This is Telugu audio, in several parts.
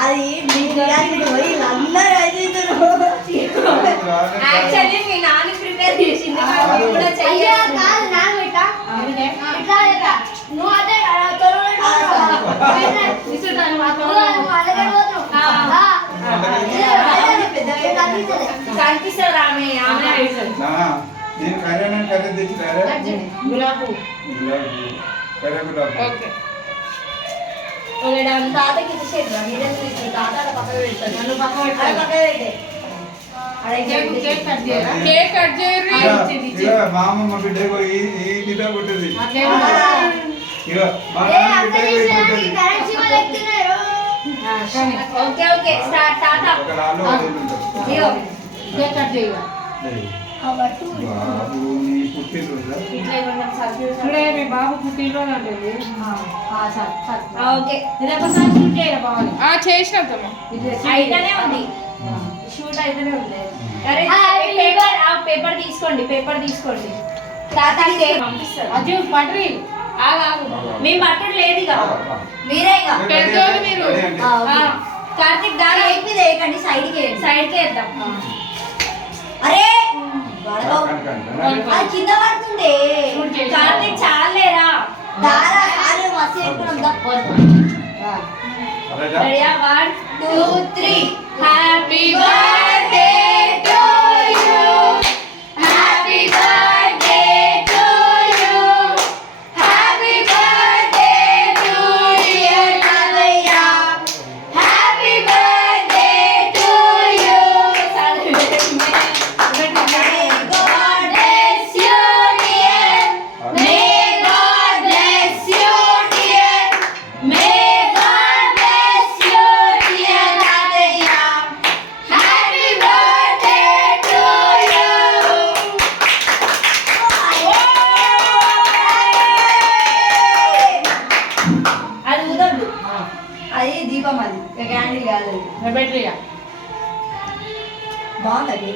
అది పోయి అందరూ యాక్చువల్లీ మీ నాన్న ప్రిపేర్ చేసింది కూడా చెయ్యాలి కాదు నాన్న ఇట్లా నువ్వు అదే కనిపిస్తుంది ఆమె నేను కర్రీ కర్రీ తెచ్చి గులాబీ కర్రీ గులాబీ తాతకి ఇచ్చేసేది మీరే తాత పక్క పెడతాను నన్ను పక్క పెట్టే కేక్ కట్ చేయరు మా అమ్మమ్మ బిడ్డ ఈ బిడ్డ పుట్టింది ఓకే ఓకే స్టార్ట్ తాత ఇగో కేక్ కట్ చేయ బాబు నీ పుట్టినరోజా ఇప్పుడే మీ బాబు పుట్టినరోజు అంటుంది ఓకే చేసినమ్మా అయితేనే ఉంది షూట్ అయితేనే ఉంది పేపర్ తీసుకోండి తాత కేక్ పంపిస్తారు అది పట్రి మేము పట్టడు లేదు ఇక మీరే ఇక పెద్దోళ్ళు మీరు కార్తీక్ దాని అయిపోయింది వేయకండి సైడ్కి వేద్దాం అరే అది కింద పడుతుండే కార్తీక్ చాలేరా దారా కాలు మస్తు ఎక్కువ రెడీయా 1 2 3 happy birthday to you happy birthday to you happy birthday to dear తాతయ్య హ్యాపీ బర్త్డే టు యు అది దీపం అది క్యాండిల్ కాదు బెటరీగా బాగుంది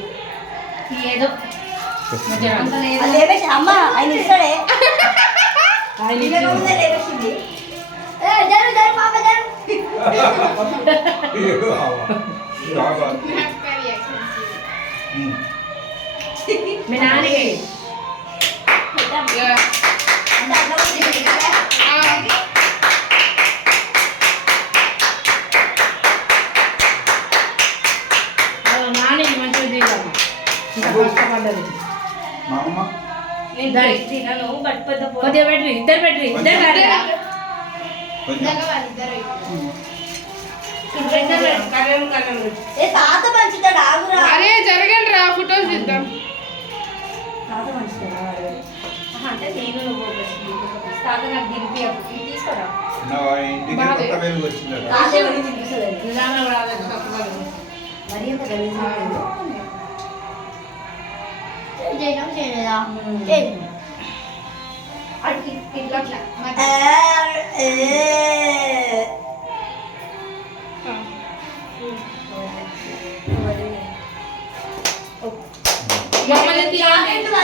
ఏదో అది లేపేసి అమ్మ ఆయన ఇస్తాడే ముందే లేపేసింది జరు జరు పాప జరు మీ నాన్నకి నాన్నకి మంచిగా చేయాలి ఇంకా కష్టపడ్డది తినను బట్ పెద్ద కొద్దిగా పెట్టరి ఇద్దరు ఏ తాత మంచిదా ఆగురా అరే జరగండి రా ఫోటోస్ తీద్దాం తాత మంచిదా అంటే నేను నువ్వు తాత నాకు దింపి తీసుకోరా తాత ఎవరికి తినిపిస్తలేదు నిజామే కూడా మరి ఎంత గలీజ్గా లేదు. చేయలేదా అట్లా ఇట్లా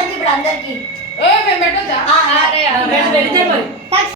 ఇప్పుడు అందరికి మేము పెట్టొద్దా మరి